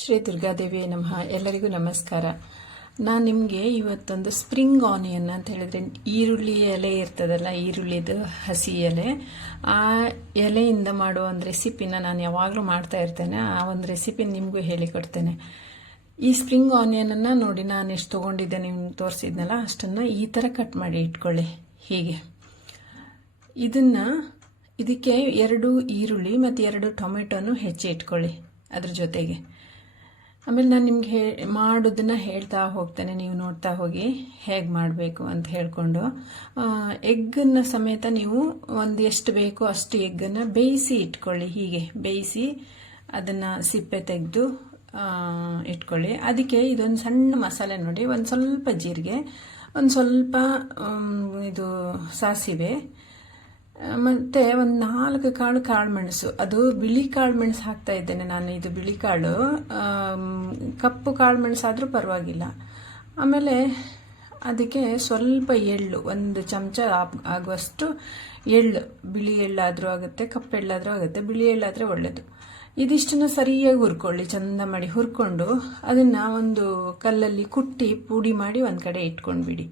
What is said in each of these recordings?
ಶ್ರೀ ದುರ್ಗಾದೇವಿ ನಮಃ. ಎಲ್ಲರಿಗೂ ನಮಸ್ಕಾರ. ನಾನು ನಿಮಗೆ ಇವತ್ತೊಂದು ಸ್ಪ್ರಿಂಗ್ ಆನಿಯನ್ ಅಂತ ಹೇಳಿದ್ರೆ ಈರುಳ್ಳಿ ಎಲೆ ಇರ್ತದಲ್ಲ, ಈರುಳ್ಳಿದು ಹಸಿ ಎಲೆ, ಆ ಎಲೆಯಿಂದ ಮಾಡೋ ಒಂದು ರೆಸಿಪಿನ ನಾನು ಯಾವಾಗಲೂ ಮಾಡ್ತಾ ಇರ್ತೇನೆ. ಆ ಒಂದು ರೆಸಿಪಿ ನಿಮಗೂ ಹೇಳಿಕೊಡ್ತೇನೆ. ಈ ಸ್ಪ್ರಿಂಗ್ ಆನಿಯನನ್ನು ನೋಡಿ, ನಾನು ಎಷ್ಟು ತೊಗೊಂಡಿದ್ದೆ ನಿಮ್ಗೆ ತೋರಿಸಿದ್ನಲ್ಲ ಅಷ್ಟನ್ನು ಈ ಥರ ಕಟ್ ಮಾಡಿ ಇಟ್ಕೊಳ್ಳಿ. ಹೀಗೆ ಇದಕ್ಕೆ 2 ಈರುಳ್ಳಿ ಮತ್ತು 2 ಟೊಮೆಟೊನು ಹೆಚ್ಚಿ ಇಟ್ಕೊಳ್ಳಿ ಅದ್ರ ಜೊತೆಗೆ. ಆಮೇಲೆ ನಾನು ನಿಮ್ಗೆ ಮಾಡೋದನ್ನು ಹೇಳ್ತಾ ಹೋಗ್ತೇನೆ, ನೀವು ನೋಡ್ತಾ ಹೋಗಿ ಹೇಗೆ ಮಾಡಬೇಕು ಅಂತ ಹೇಳಿಕೊಂಡು. ಎಗ್ಗನ್ನು ಸಮೇತ ನೀವು ಒಂದು ಎಷ್ಟು ಬೇಕೋ ಅಷ್ಟು ಎಗ್ಗನ್ನು ಬೇಯಿಸಿ ಇಟ್ಕೊಳ್ಳಿ. ಹೀಗೆ ಬೇಯಿಸಿ ಅದನ್ನು ಸಿಪ್ಪೆ ತೆಗೆದು ಇಟ್ಕೊಳ್ಳಿ. ಅದಕ್ಕೆ ಇದೊಂದು ಸಣ್ಣ ಮಸಾಲೆ ನೋಡಿ, ಒಂದು ಸ್ವಲ್ಪ ಜೀರಿಗೆ, ಒಂದು ಸ್ವಲ್ಪ ಇದು ಸಾಸಿವೆ, ಮತ್ತು ಒಂದು 4 ಕಾಳು ಮೆಣಸು. ಅದು ಬಿಳಿ ಕಾಳು ಮೆಣಸು ಹಾಕ್ತಾ ಇದ್ದೇನೆ ನಾನು. ಇದು ಬಿಳಿ ಕಾಳು, ಕಪ್ಪು ಕಾಳು ಮೆಣಸಾದರೂ ಪರವಾಗಿಲ್ಲ. ಆಮೇಲೆ ಅದಕ್ಕೆ ಸ್ವಲ್ಪ ಎಳ್ಳು, 1 ಚಮಚ ಆಗುವಷ್ಟು ಎಳ್ಳು, ಬಿಳಿ ಎಳ್ಳಾದರೂ ಆಗುತ್ತೆ, ಕಪ್ಪು ಎಳ್ಳಾದರೂ ಆಗುತ್ತೆ, ಬಿಳಿ ಎಳ್ಳಾದರೆ ಒಳ್ಳೆಯದು. ಇದಿಷ್ಟನ್ನು ಸರಿಯಾಗಿ ಹುರ್ಕೊಳ್ಳಿ, ಚಂದ ಮಾಡಿ ಹುರ್ಕೊಂಡು ಅದನ್ನು ಒಂದು ಕಲ್ಲಲ್ಲಿ ಕುಟ್ಟಿ ಪುಡಿ ಮಾಡಿ ಒಂದು ಕಡೆ ಇಟ್ಕೊಂಡ್ಬಿಡಿ.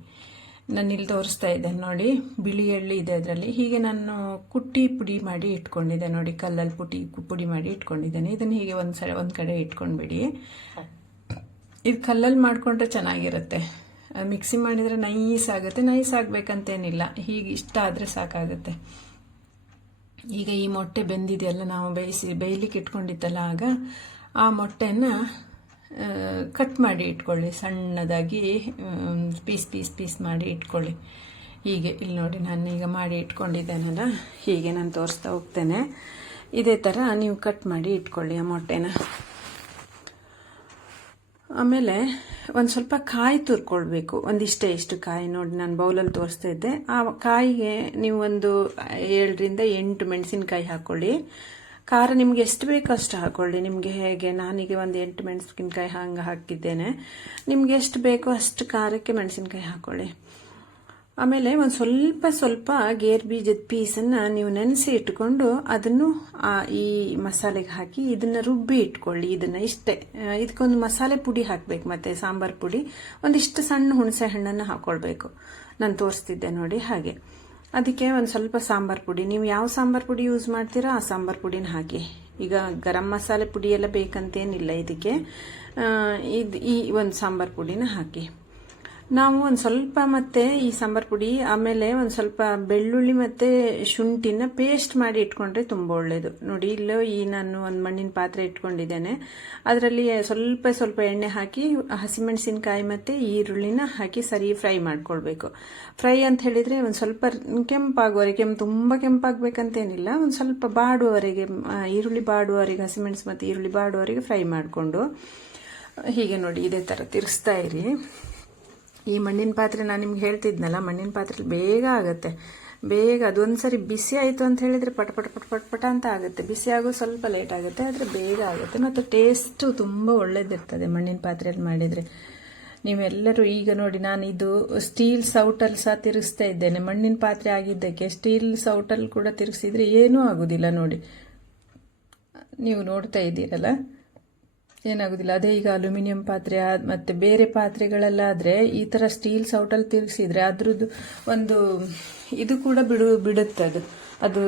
ನಾನು ಇಲ್ಲಿ ತೋರಿಸ್ತಾ ಇದ್ದೇನೆ ನೋಡಿ, ಬಿಳಿ ಎಳ್ಳು ಇದೆ ಅದರಲ್ಲಿ. ಹೀಗೆ ನಾನು ಕುಟ್ಟಿ ಪುಡಿ ಮಾಡಿ ಇಟ್ಕೊಂಡಿದ್ದೆ ನೋಡಿ, ಕಲ್ಲಲ್ಲಿ ಪುಡಿ ಮಾಡಿ ಇಟ್ಕೊಂಡಿದ್ದೇನೆ. ಇದನ್ನು ಹೀಗೆ ಒಂದು ಕಡೆ ಇಟ್ಕೊಂಡ್ಬಿಡಿ. ಇದು ಕಲ್ಲಲ್ಲಿ ಮಾಡಿಕೊಂಡ್ರೆ ಚೆನ್ನಾಗಿರುತ್ತೆ. ಮಿಕ್ಸಿ ಮಾಡಿದರೆ ನೈಸ್ ಆಗುತ್ತೆ. ನೈಸ್ ಆಗಬೇಕಂತೇನಿಲ್ಲ, ಹೀಗೆ ಇಷ್ಟ ಆದರೆ ಸಾಕಾಗುತ್ತೆ. ಈಗ ಈ ಮೊಟ್ಟೆ ಬೆಂದಿದೆಯಲ್ಲ, ನಾವು ಬೇಯಲಿಕ್ಕೆ ಇಟ್ಕೊಂಡಿದ್ದಲ್ಲ, ಆಗ ಆ ಮೊಟ್ಟೆನ ಕಟ್ ಮಾಡಿ ಇಟ್ಕೊಳ್ಳಿ, ಸಣ್ಣದಾಗಿ ಪೀಸ್ ಮಾಡಿ ಇಟ್ಕೊಳ್ಳಿ. ಹೀಗೆ ಇಲ್ಲಿ ನೋಡಿ, ನಾನು ಈಗ ಮಾಡಿ ಇಟ್ಕೊಂಡಿದ್ದೇನಲ್ಲ, ಹೀಗೆ ನಾನು ತೋರಿಸ್ತಾ ಹೋಗ್ತೇನೆ. ಇದೇ ಥರ ನೀವು ಕಟ್ ಮಾಡಿ ಇಟ್ಕೊಳ್ಳಿ ಆ ಮೊಟ್ಟೆನ. ಆಮೇಲೆ ಒಂದು ಸ್ವಲ್ಪ ಕಾಯಿ ತುರ್ಕೊಳ್ಬೇಕು, ಇಷ್ಟು ಕಾಯಿ ನೋಡಿ, ನಾನು ಬೌಲಲ್ಲಿ ತೋರಿಸ್ತಾ ಇದ್ದೆ. ಆ ಕಾಯಿಗೆ ನೀವು ಒಂದು 7 ರಿಂದ 8 ಮೆಣಸಿನ್ಕಾಯಿ ಹಾಕ್ಕೊಳ್ಳಿ. ಖಾರ ನಿಮ್ಗೆ ಎಷ್ಟು ಬೇಕೋ ಅಷ್ಟು ಹಾಕ್ಕೊಳ್ಳಿ. ನಿಮಗೆ ಹೇಗೆ, ನಾನೀಗ ಒಂದು 8 ಮೆಣಸಿನ್ಕಾಯಿ ಹಂಗೆ ಹಾಕಿದ್ದೇನೆ. ನಿಮ್ಗೆ ಎಷ್ಟು ಬೇಕೋ ಅಷ್ಟು ಖಾರಕ್ಕೆ ಮೆಣಸಿನ್ಕಾಯಿ ಹಾಕ್ಕೊಳ್ಳಿ. ಆಮೇಲೆ ಒಂದು ಸ್ವಲ್ಪ ಗೇರು ಬೀಜದ ಪೀಸನ್ನು ನೀವು ನೆನೆಸಿ ಇಟ್ಕೊಂಡು ಅದನ್ನು ಈ ಮಸಾಲೆಗೆ ಹಾಕಿ ಇದನ್ನು ರುಬ್ಬಿ ಇಟ್ಕೊಳ್ಳಿ. ಇದನ್ನು ಇಷ್ಟೇ, ಇದಕ್ಕೊಂದು ಮಸಾಲೆ ಪುಡಿ ಹಾಕಬೇಕು, ಮತ್ತು ಸಾಂಬಾರು ಪುಡಿ, ಒಂದಿಷ್ಟು ಸಣ್ಣ ಹುಣಸೆ ಹಣ್ಣನ್ನು ಹಾಕ್ಕೊಳ್ಬೇಕು. ನಾನು ತೋರಿಸ್ತಿದ್ದೆ ನೋಡಿ ಹಾಗೆ. ಅದಕ್ಕೆ ಒಂದು ಸ್ವಲ್ಪ ಸಾಂಬಾರು ಪುಡಿ, ನೀವು ಯಾವ ಸಾಂಬಾರು ಪುಡಿ ಯೂಸ್ ಮಾಡ್ತೀರೋ ಆ ಸಾಂಬಾರು ಪುಡಿನ ಹಾಕಿ. ಈಗ ಗರಂ ಮಸಾಲೆ ಪುಡಿ ಎಲ್ಲ ಬೇಕಂತೇನಿಲ್ಲ ಇದಕ್ಕೆ. ಈ ಒಂದು ಸಾಂಬಾರು ಪುಡಿನ ಹಾಕಿ. ನಾವು ಒಂದು ಸ್ವಲ್ಪ ಮತ್ತೆ ಈ ಸಾಂಬಾರು ಪುಡಿ, ಆಮೇಲೆ ಒಂದು ಸ್ವಲ್ಪ ಬೆಳ್ಳುಳ್ಳಿ ಮತ್ತು ಶುಂಠಿನ ಪೇಸ್ಟ್ ಮಾಡಿ ಇಟ್ಕೊಂಡ್ರೆ ತುಂಬ ಒಳ್ಳೆಯದು. ನೋಡಿ, ಇಲ್ಲೋ ನಾನು ಒಂದು ಮಣ್ಣಿನ ಪಾತ್ರೆ ಇಟ್ಕೊಂಡಿದ್ದೇನೆ. ಅದರಲ್ಲಿ ಸ್ವಲ್ಪ ಎಣ್ಣೆ ಹಾಕಿ ಹಸಿಮೆಣಸಿನ್ಕಾಯಿ ಮತ್ತು ಈರುಳ್ಳಿನ ಹಾಕಿ ಸರಿ ಫ್ರೈ ಮಾಡ್ಕೊಳ್ಬೇಕು. ಫ್ರೈ ಅಂತ ಹೇಳಿದರೆ ಒಂದು ಸ್ವಲ್ಪ ಕೆಂಪಾಗುವವರೆಗೆ, ತುಂಬ ಕೆಂಪಾಗಬೇಕಂತೇನಿಲ್ಲ, ಒಂದು ಸ್ವಲ್ಪ ಬಾಡುವವರೆಗೆ, ಈರುಳ್ಳಿ ಬಾಡುವವರೆಗೆ, ಹಸಿಮೆಣಸು ಮತ್ತು ಈರುಳ್ಳಿ ಬಾಡುವವರೆಗೆ ಫ್ರೈ ಮಾಡಿಕೊಂಡು ಹೀಗೆ ನೋಡಿ ಇದೇ ಥರ ತಿರ್ಗಿಸ್ತಾ ಇರಿ. ಈ ಮಣ್ಣಿನ ಪಾತ್ರೆ ನಾನು ನಿಮ್ಗೆ ಹೇಳ್ತಿದ್ನಲ್ಲ, ಮಣ್ಣಿನ ಪಾತ್ರೆಲಿ ಬೇಗ ಆಗುತ್ತೆ. ಅದೊಂದು ಸರಿ ಬಿಸಿ ಆಯಿತು ಅಂತ ಹೇಳಿದರೆ ಪಟ ಅಂತ ಆಗುತ್ತೆ. ಬಿಸಿ ಆಗೋದು ಸ್ವಲ್ಪ ಲೇಟ್ ಆಗುತ್ತೆ, ಆದರೆ ಬೇಗ ಆಗುತ್ತೆ. ಮತ್ತು ಟೇಸ್ಟು ತುಂಬ ಒಳ್ಳೇದಿರ್ತದೆ ಮಣ್ಣಿನ ಪಾತ್ರೆಯಲ್ಲಿ ಮಾಡಿದರೆ. ನೀವೆಲ್ಲರೂ ಈಗ ನೋಡಿ, ನಾನು ಇದು ಸ್ಟೀಲ್ ಸೌಟಲ್ಲಿ ಸಹ ತಿರುಗಿಸ್ತಾ ಇದ್ದೇನೆ. ಮಣ್ಣಿನ ಪಾತ್ರೆ ಆಗಿದ್ದಕ್ಕೆ ಸ್ಟೀಲ್ ಸೌಟಲ್ಲಿ ಕೂಡ ತಿರುಗಿಸಿದ್ರೆ ಏನೂ ಆಗೋದಿಲ್ಲ ನೋಡಿ, ನೀವು ನೋಡ್ತಾ ಇದ್ದೀರಲ್ಲ, ಏನಾಗೋದಿಲ್ಲ. ಅದೇ ಈಗ ಅಲ್ಯೂಮಿನಿಯಂ ಪಾತ್ರೆ ಮತ್ತು ಬೇರೆ ಪಾತ್ರೆಗಳಲ್ಲಾದರೆ ಈ ಥರ ಸ್ಟೀಲ್ ಸೌಟಲ್ಲಿ ತಿರುಗಿಸಿದ್ರೆ ಅದ್ರದ್ದು ಒಂದು ಇದು ಕೂಡ ಬಿಡುತ್ತೆ, ಅದು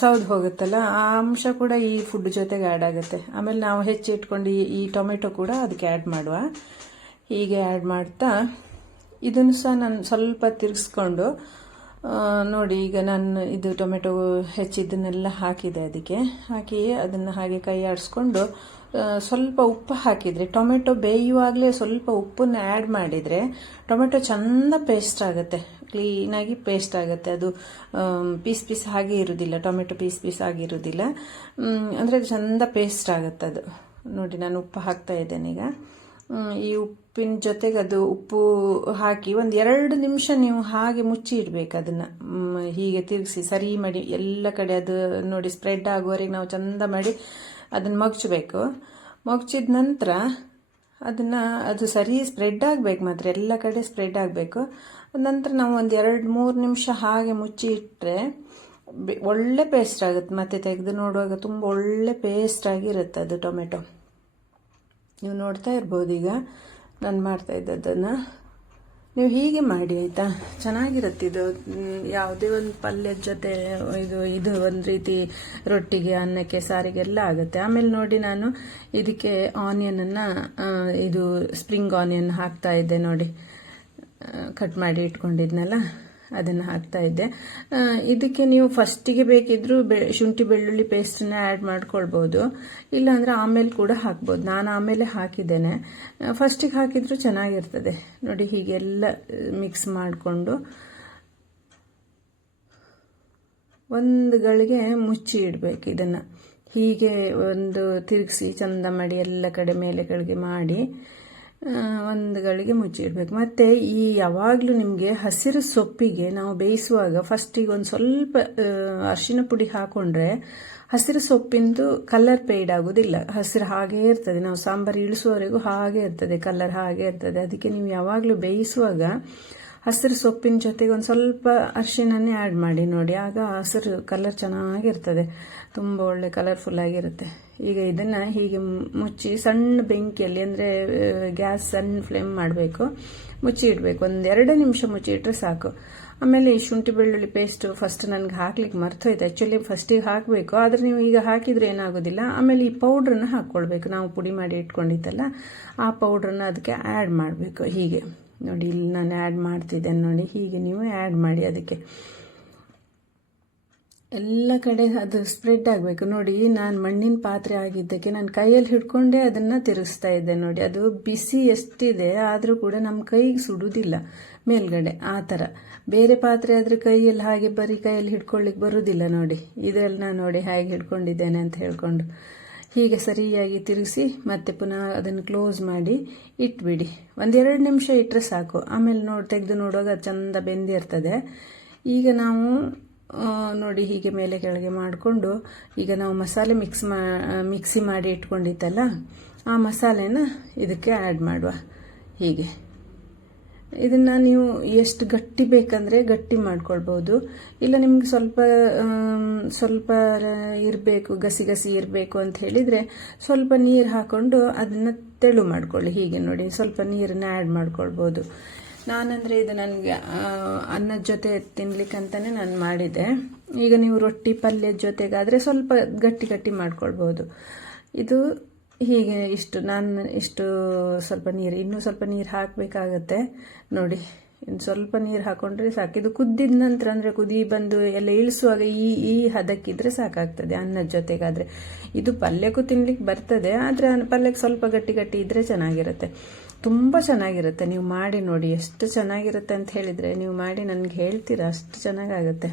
ಸೌದು ಹೋಗುತ್ತಲ್ಲ, ಆ ಅಂಶ ಕೂಡ ಈ ಫುಡ್ ಜೊತೆಗೆ ಆ್ಯಡ್ ಆಗುತ್ತೆ. ಆಮೇಲೆ ನಾವು ಹೆಚ್ಚಿಟ್ಕೊಂಡು ಈ ಟೊಮೆಟೊ ಕೂಡ ಅದಕ್ಕೆ ಆ್ಯಡ್ ಮಾಡುವ. ಹೀಗೆ ಆ್ಯಡ್ ಮಾಡ್ತಾ ಇದನ್ನು ಸಹ ನಾನು ಸ್ವಲ್ಪ ತಿರುಗಿಸ್ಕೊಂಡು ನೋಡಿ, ಈಗ ನಾನು ಇದು ಟೊಮೆಟೊ ಹೆಚ್ಚಿದ್ದನ್ನೆಲ್ಲ ಹಾಕಿದೆ. ಅದಕ್ಕೆ ಹಾಕಿ ಅದನ್ನು ಹಾಗೆ ಕೈ ಆಡಿಸ್ಕೊಂಡು ಸ್ವಲ್ಪ ಉಪ್ಪು ಹಾಕಿದರೆ, ಟೊಮೆಟೊ ಬೇಯುವಾಗಲೇ ಸ್ವಲ್ಪ ಉಪ್ಪನ್ನು ಆ್ಯಡ್ ಮಾಡಿದರೆ ಟೊಮೆಟೊ ಚೆಂದ ಪೇಸ್ಟ್ ಆಗುತ್ತೆ, ಕ್ಲೀನಾಗಿ ಪೇಸ್ಟ್ ಆಗುತ್ತೆ. ಅದು ಪೀಸ್ ಹಾಗೆ ಇರೋದಿಲ್ಲ, ಟೊಮೆಟೊ ಪೀಸ್ ಆಗಿರೋದಿಲ್ಲ, ಅಂದರೆ ಚೆಂದ ಪೇಸ್ಟ್ ಆಗುತ್ತೆ ಅದು. ನೋಡಿ, ನಾನು ಉಪ್ಪು ಹಾಕ್ತಾ ಇದ್ದೇನೆ ಈಗ. ಈ ಉಪ್ಪಿನ ಜೊತೆಗೆ ಅದು ಉಪ್ಪು ಹಾಕಿ ಒಂದು 2 ನಿಮಿಷ ನೀವು ಹಾಗೆ ಮುಚ್ಚಿ ಇಡಬೇಕು. ಅದನ್ನು ಹೀಗೆ ತಿರುಗಿಸಿ ಸರಿ ಮಾಡಿ ಎಲ್ಲ ಕಡೆ ಅದು ನೋಡಿ ಸ್ಪ್ರೆಡ್ ಆಗುವವರೆಗೆ ನಾವು ಚಂದ ಮಾಡಿ ಅದನ್ನು ಮಗ್ಚಬೇಕು. ಮಗ್ಚಿದ ನಂತರ ಅದು ಸರಿ ಸ್ಪ್ರೆಡ್ ಆಗಬೇಕು, ಮಾತ್ರ ಎಲ್ಲ ಕಡೆ ಸ್ಪ್ರೆಡ್ ಆಗಬೇಕು. ನಂತರ ನಾವು ಒಂದು 2-3 ನಿಮಿಷ ಹಾಗೆ ಮುಚ್ಚಿ ಇಟ್ಟರೆ ಒಳ್ಳೆ ಪೇಸ್ಟ್ ಆಗುತ್ತೆ. ಮತ್ತೆ ತೆಗೆದು ನೋಡುವಾಗ ತುಂಬ ಒಳ್ಳೆ ಪೇಸ್ಟ್ ಆಗಿರುತ್ತೆ ಅದು ಟೊಮೆಟೊ. ನೀವು ನೋಡ್ತಾ ಇರ್ಬೋದು ಈಗ ನಾನು ಮಾಡ್ತಾ ಇದ್ದದ್ದನ್ನು. ನೀವು ಹೀಗೆ ಮಾಡಿ ಆಯಿತಾ, ಚೆನ್ನಾಗಿರುತ್ತೆ ಇದು. ಯಾವುದೇ ಒಂದು ಪಲ್ಯದ ಜೊತೆ ಇದು ಒಂದು ರೀತಿ ರೊಟ್ಟಿಗೆ, ಅನ್ನಕ್ಕೆ, ಸಾರಿಗೆ ಎಲ್ಲ ಆಗುತ್ತೆ. ಆಮೇಲೆ ನೋಡಿ ನಾನು ಇದಕ್ಕೆ ಆನಿಯನನ್ನು ಇದು ಸ್ಪ್ರಿಂಗ್ ಆನಿಯನ್ ಹಾಕ್ತಾ ಇದ್ದೆ ನೋಡಿ, ಕಟ್ ಮಾಡಿ ಇಟ್ಕೊಂಡಿದ್ನಲ್ಲ ಅದನ್ನು ಹಾಕ್ತಾ ಇದ್ದೆ. ಇದಕ್ಕೆ ನೀವು ಫಸ್ಟಿಗೆ ಬೇಕಿದ್ರೂ ಶುಂಠಿ ಬೆಳ್ಳುಳ್ಳಿ ಪೇಸ್ಟನ್ನ ಆ್ಯಡ್ ಮಾಡ್ಕೊಳ್ಬೋದು, ಇಲ್ಲಾಂದರೆ ಆಮೇಲೆ ಕೂಡ ಹಾಕ್ಬೋದು. ನಾನು ಆಮೇಲೆ ಹಾಕಿದ್ದೇನೆ, ಫಸ್ಟಿಗೆ ಹಾಕಿದ್ರೂ ಚೆನ್ನಾಗಿರ್ತದೆ ನೋಡಿ. ಹೀಗೆಲ್ಲ ಮಿಕ್ಸ್ ಮಾಡಿಕೊಂಡು ಒಂದು ಗಳಿಗೆ ಮುಚ್ಚಿ ಇಡಬೇಕು ಇದನ್ನು. ಹೀಗೆ ಒಂದು ತಿರುಗಿಸಿ ಚಂದ ಮಾಡಿ ಎಲ್ಲ ಕಡೆ ಮೇಲೆ ಕೆಳಗೆ ಮಾಡಿ ಒಂದು ಗಳಿಗೆ ಮುಚ್ಚಿಡ್ಬೇಕು. ಮತ್ತು ಈ ಯಾವಾಗಲೂ ನಿಮಗೆ ಹಸಿರು ಸೊಪ್ಪಿಗೆ ನಾವು ಬೇಯಿಸುವಾಗ ಫಸ್ಟಿಗೆ ಒಂದು ಸ್ವಲ್ಪ ಅರಿಶಿನ ಪುಡಿ ಹಾಕೊಂಡ್ರೆ ಹಸಿರು ಸೊಪ್ಪಿಂದು ಕಲರ್ ಪೇಯ್ಡ್ ಆಗೋದಿಲ್ಲ, ಹಸಿರು ಹಾಗೇ ಇರ್ತದೆ. ನಾವು ಸಾಂಬಾರು ಇಳಿಸುವವರೆಗೂ ಹಾಗೇ ಇರ್ತದೆ, ಕಲರ್ ಹಾಗೇ ಇರ್ತದೆ. ಅದಕ್ಕೆ ನೀವು ಯಾವಾಗಲೂ ಬೇಯಿಸುವಾಗ ಹಸಿರು ಸೊಪ್ಪಿನ ಜೊತೆಗೆ ಒಂದು ಸ್ವಲ್ಪ ಅರಿಶಿಣನೇ ಆ್ಯಡ್ ಮಾಡಿ ನೋಡಿ, ಆಗ ಹಸಿರು ಕಲರ್ ಚೆನ್ನಾಗಿರ್ತದೆ, ತುಂಬ ಒಳ್ಳೆ ಕಲರ್ಫುಲ್ ಆಗಿರುತ್ತೆ. ಈಗ ಇದನ್ನು ಹೀಗೆ ಮುಚ್ಚಿ ಸಣ್ಣ ಬೆಂಕಿಯಲ್ಲಿ, ಅಂದರೆ ಗ್ಯಾಸ್ ಸಣ್ಣ ಫ್ಲೇಮ್ ಮಾಡಬೇಕು, ಮುಚ್ಚಿ ಇಡಬೇಕು. ಒಂದು 2 ನಿಮಿಷ ಮುಚ್ಚಿ ಇಟ್ಟರೆ ಸಾಕು. ಆಮೇಲೆ ಈ ಶುಂಠಿ ಬೆಳ್ಳುಳ್ಳಿ ಪೇಸ್ಟು ಫಸ್ಟ್ ನನಗೆ ಹಾಕ್ಲಿಕ್ಕೆ ಮರ್ತೋಯ್ತು. ಆ್ಯಕ್ಚುಲಿ ಫಸ್ಟಿಗೆ ಹಾಕಬೇಕು, ಆದರೆ ನೀವು ಈಗ ಹಾಕಿದರೆ ಏನಾಗೋದಿಲ್ಲ. ಆಮೇಲೆ ಈ ಪೌಡ್ರನ್ನ ಹಾಕ್ಕೊಳ್ಬೇಕು, ನಾವು ಪುಡಿ ಮಾಡಿ ಇಟ್ಕೊಂಡಿದ್ದಲ್ಲ ಆ ಪೌಡ್ರನ್ನ ಅದಕ್ಕೆ ಆ್ಯಡ್ ಮಾಡಬೇಕು. ಹೀಗೆ ನೋಡಿ, ಇಲ್ಲಿ ನಾನು ಆ್ಯಡ್ ಮಾಡ್ತಿದ್ದೇನೆ ನೋಡಿ, ಹೀಗೆ ನೀವು ಆ್ಯಡ್ ಮಾಡಿ ಅದಕ್ಕೆ ಎಲ್ಲ ಕಡೆ ಅದು ಸ್ಪ್ರೆಡ್ ಆಗಬೇಕು. ನೋಡಿ, ನಾನು ಮಣ್ಣಿನ ಪಾತ್ರೆ ಆಗಿದ್ದಕ್ಕೆ ನಾನು ಕೈಯಲ್ಲಿ ಹಿಡ್ಕೊಂಡೇ ಅದನ್ನು ತಿರುಗಿಸ್ತಾ ಇದ್ದೆ ನೋಡಿ. ಅದು ಬಿಸಿ ಎಷ್ಟಿದೆ ಆದರೂ ಕೂಡ ನಮ್ಮ ಕೈಗೆ ಸುಡುವುದಿಲ್ಲ ಮೇಲ್ಗಡೆ, ಆ ಥರ. ಬೇರೆ ಪಾತ್ರೆ ಆದರೆ ಕೈಯಲ್ಲಿ ಹಾಗೆ ಬರೀ ಕೈಯಲ್ಲಿ ಹಿಡ್ಕೊಳ್ಳಿಕ್ಕೆ ಬರುವುದಿಲ್ಲ ನೋಡಿ. ಇದೆಲ್ಲ ನಾನು ನೋಡಿ ಹೇಗೆ ಹಿಡ್ಕೊಂಡಿದ್ದೇನೆ ಅಂತ ಹೇಳ್ಕೊಂಡು ಹೀಗೆ ಸರಿಯಾಗಿ ತಿರುಗಿಸಿ ಮತ್ತೆ ಪುನಃ ಅದನ್ನು ಕ್ಲೋಸ್ ಮಾಡಿ ಇಟ್ಬಿಡಿ. 1-2 ನಿಮಿಷ ಇಟ್ಟರೆ ಸಾಕು. ಆಮೇಲೆ ತೆಗೆದು ನೋಡುವಾಗ ಅದು ಚಂದ ಬೆಂದಿರ್ತದೆ. ಈಗ ನಾವು ನೋಡಿ ಹೀಗೆ ಮೇಲೆ ಕೆಳಗೆ ಮಾಡಿಕೊಂಡು ಈಗ ನಾವು ಮಸಾಲೆ ಮಿಕ್ಸಿ ಮಾಡಿ ಇಟ್ಕೊಂಡಿತ್ತಲ್ಲ ಆ ಮಸಾಲೆನ ಇದಕ್ಕೆ ಆ್ಯಡ್ ಮಾಡುವ. ಹೀಗೆ ಇದನ್ನು ನೀವು ಎಷ್ಟು ಗಟ್ಟಿ ಬೇಕಂದರೆ ಗಟ್ಟಿ ಮಾಡ್ಕೊಳ್ಬೋದು, ಇಲ್ಲ ನಿಮ್ಗೆ ಸ್ವಲ್ಪ ಇರಬೇಕು, ಗಸಿ ಇರಬೇಕು ಅಂತ ಹೇಳಿದರೆ ಸ್ವಲ್ಪ ನೀರು ಹಾಕ್ಕೊಂಡು ಅದನ್ನು ತೆಳು ಮಾಡ್ಕೊಳ್ಳಿ. ಹೀಗೆ ನೋಡಿ ಸ್ವಲ್ಪ ನೀರನ್ನ ಆ್ಯಡ್ ಮಾಡ್ಕೊಳ್ಬೋದು. ನಾನಂದರೆ ಇದು ನನಗೆ ಅನ್ನದ ಜೊತೆ ತಿನ್ಲಿಕ್ಕಂತಲೇ ನಾನು ಮಾಡಿದೆ. ಈಗ ನೀವು ರೊಟ್ಟಿ ಪಲ್ಯದ ಜೊತೆಗಾದರೆ ಸ್ವಲ್ಪ ಗಟ್ಟಿ ಮಾಡ್ಕೊಳ್ಬೋದು. ಇದು ಹೀಗೆ ಇಷ್ಟು ಸ್ವಲ್ಪ ನೀರು, ಇನ್ನೂ ಸ್ವಲ್ಪ ನೀರು ಹಾಕಬೇಕಾಗತ್ತೆ ನೋಡಿ. ಇನ್ನು ಸ್ವಲ್ಪ ನೀರು ಹಾಕೊಂಡ್ರೆ ಸಾಕು. ಇದು ಕುದ್ದಿದ ನಂತರ, ಅಂದರೆ ಕುದಿ ಬಂದು ಎಲ್ಲ ಇಳಿಸುವಾಗ ಈ ಹದಕ್ಕಿದ್ರೆ ಸಾಕಾಗ್ತದೆ ಅನ್ನದ ಜೊತೆಗಾದರೆ. ಇದು ಪಲ್ಯಕ್ಕೂ ತಿನ್ಲಿಕ್ಕೆ ಬರ್ತದೆ, ಆದರೆ ಪಲ್ಯಕ್ಕೆ ಸ್ವಲ್ಪ ಗಟ್ಟಿ ಇದ್ರೆ ಚೆನ್ನಾಗಿರುತ್ತೆ, ತುಂಬ ಚೆನ್ನಾಗಿರುತ್ತೆ. ನೀವು ಮಾಡಿ ನೋಡಿ, ಎಷ್ಟು ಚೆನ್ನಾಗಿರುತ್ತೆ ಅಂತ ಹೇಳಿದರೆ ನೀವು ಮಾಡಿ ನನಗೆ ಹೇಳ್ತೀರಾ, ಅಷ್ಟು ಚೆನ್ನಾಗಾಗುತ್ತೆ.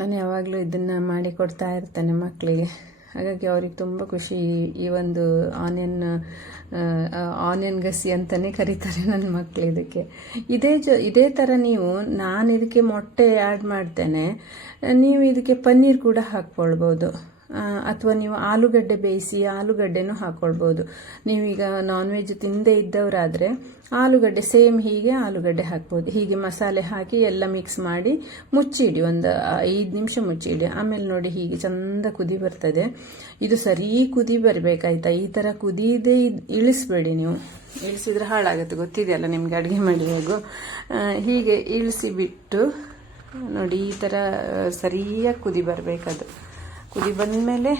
ನಾನು ಯಾವಾಗಲೂ ಇದನ್ನು ಮಾಡಿ ಕೊಡ್ತಾ ಇರ್ತೇನೆ ಮಕ್ಕಳಿಗೆ, ಹಾಗಾಗಿ ಅವ್ರಿಗೆ ತುಂಬ ಖುಷಿ. ಈ ಒಂದು ಆನಿಯನ್ ಗಸಿ ಅಂತಲೇ ಕರೀತಾರೆ ನನ್ನ ಮಕ್ಕಳು ಇದಕ್ಕೆ. ಇದೇ ಥರ ನಾನು ಇದಕ್ಕೆ ಮೊಟ್ಟೆ ಆ್ಯಡ್ ಮಾಡ್ತೇನೆ, ನೀವು ಇದಕ್ಕೆ ಪನ್ನೀರ್ ಕೂಡ ಹಾಕ್ಕೊಳ್ಬೋದು. ಅಥವಾ ನೀವು ಆಲೂಗಡ್ಡೆ ಬೇಯಿಸಿ ಆಲೂಗಡ್ಡೆನೂ ಹಾಕ್ಕೊಳ್ಬೋದು. ನೀವೀಗ ನಾನ್ ವೆಜ್ ತಿಂದೇ ಇದ್ದವರಾದರೆ ಆಲೂಗಡ್ಡೆ ಸೇಮ್ ಹೀಗೆ ಆಲೂಗಡ್ಡೆ ಹಾಕ್ಬೋದು. ಹೀಗೆ ಮಸಾಲೆ ಹಾಕಿ ಎಲ್ಲ ಮಿಕ್ಸ್ ಮಾಡಿ ಮುಚ್ಚಿಡಿ, ಒಂದು 5 ನಿಮಿಷ ಮುಚ್ಚಿಡಿ. ಆಮೇಲೆ ನೋಡಿ ಹೀಗೆ ಚಂದ ಕುದಿ ಬರ್ತದೆ. ಇದು ಸರಿ ಕುದಿ ಬರಬೇಕಾಯ್ತಾ, ಈ ಥರ ಕುದಿಯದೇ ಇಳಿಸ್ಬೇಡಿ. ನೀವು ಇಳಿಸಿದ್ರೆ ಹಾಳಾಗುತ್ತೆ, ಗೊತ್ತಿದೆಯಲ್ಲ ನಿಮಗೆ ಅಡುಗೆ ಮಾಡುವಾಗ. ಹೀಗೆ ಇಳಿಸಿಬಿಟ್ಟು ನೋಡಿ ಈ ಥರ ಸರಿಯಾಗಿ ಕುದಿ ಬರಬೇಕದು. ಕುದಿ ಬಂದಮೇಲೆ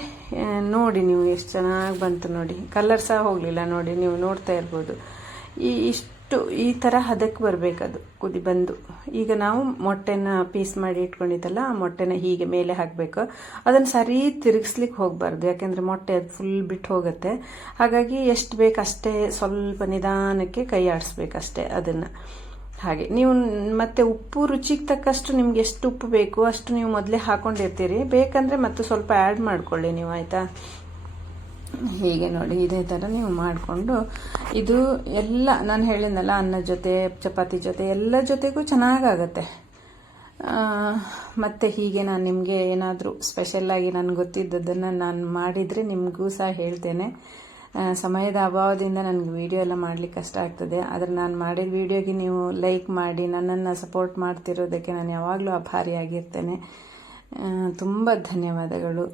ನೋಡಿ ನೀವು ಎಷ್ಟು ಚೆನ್ನಾಗಿ ಬಂತು ನೋಡಿ, ಕಲರ್ ಸಹ ಹೋಗಲಿಲ್ಲ ನೋಡಿ, ನೀವು ನೋಡ್ತಾ ಇರ್ಬೋದು. ಈ ಥರ ಹದಕ್ಕೆ ಬರಬೇಕದು ಕುದಿ ಬಂದು. ಈಗ ನಾವು ಮೊಟ್ಟೆನ ಪೀಸ್ ಮಾಡಿ ಇಟ್ಕೊಂಡಿದ್ದಲ್ಲ ಆ ಮೊಟ್ಟೆನ ಹೀಗೆ ಮೇಲೆ ಹಾಕಬೇಕು. ಅದನ್ನು ಸರಿ ತಿರುಗಿಸ್ಲಿಕ್ಕೆ ಹೋಗಬಾರ್ದು, ಯಾಕೆಂದರೆ ಮೊಟ್ಟೆ ಅದು ಫುಲ್ ಬಿಟ್ಟು ಹೋಗುತ್ತೆ. ಹಾಗಾಗಿ ಎಷ್ಟು ಬೇಕು ಅಷ್ಟೇ, ಸ್ವಲ್ಪ ನಿಧಾನಕ್ಕೆ ಕೈ ಆಡಿಸ್ಬೇಕಷ್ಟೇ ಅದನ್ನು. ಹಾಗೆ ನೀವು ಮತ್ತೆ ಉಪ್ಪು ರುಚಿಗೆ ತಕ್ಕಷ್ಟು ನಿಮ್ಗೆ ಎಷ್ಟು ಉಪ್ಪು ಬೇಕು ಅಷ್ಟು ನೀವು ಮೊದಲೇ ಹಾಕೊಂಡಿರ್ತೀರಿ, ಬೇಕಂದರೆ ಮತ್ತೆ ಸ್ವಲ್ಪ ಆ್ಯಡ್ ಮಾಡ್ಕೊಳ್ಳಿ ನೀವು, ಆಯಿತಾ. ಹೀಗೆ ನೋಡಿ ಇದೇ ಥರ ನೀವು ಮಾಡಿಕೊಂಡು, ಇದು ಎಲ್ಲ ನಾನು ಹೇಳಿದ್ನಲ್ಲ ಅನ್ನದ ಜೊತೆ ಚಪಾತಿ ಜೊತೆ ಎಲ್ಲ ಜೊತೆಗೂ ಚೆನ್ನಾಗಾಗತ್ತೆ. ಮತ್ತು ಹೀಗೆ ನಾನು ನಿಮಗೆ ಏನಾದರೂ ಸ್ಪೆಷಲ್ಲಾಗಿ ನನಗೆ ಗೊತ್ತಿದ್ದದನ್ನು ನಾನು ಮಾಡಿದರೆ ನಿಮಗೂ ಸಹ ಹೇಳ್ತೇನೆ. ಸಮಯದ ಅಭಾವದಿಂದ ನನಗೆ ವಿಡಿಯೋ ಎಲ್ಲ ಮಾಡಲಿಕ್ಕೆ ಕಷ್ಟ ಆಗ್ತದೆ, ಆದರೆ ನಾನು ಮಾಡಿದ ವಿಡಿಯೋಗೆ ನೀವು ಲೈಕ್ ಮಾಡಿ ನನ್ನನ್ನು ಸಪೋರ್ಟ್ ಮಾಡ್ತಿರೋದಕ್ಕೆ ನಾನು ಯಾವಾಗಲೂ ಆಭಾರಿಯಾಗಿರ್ತೇನೆ. ತುಂಬ ಧನ್ಯವಾದಗಳು.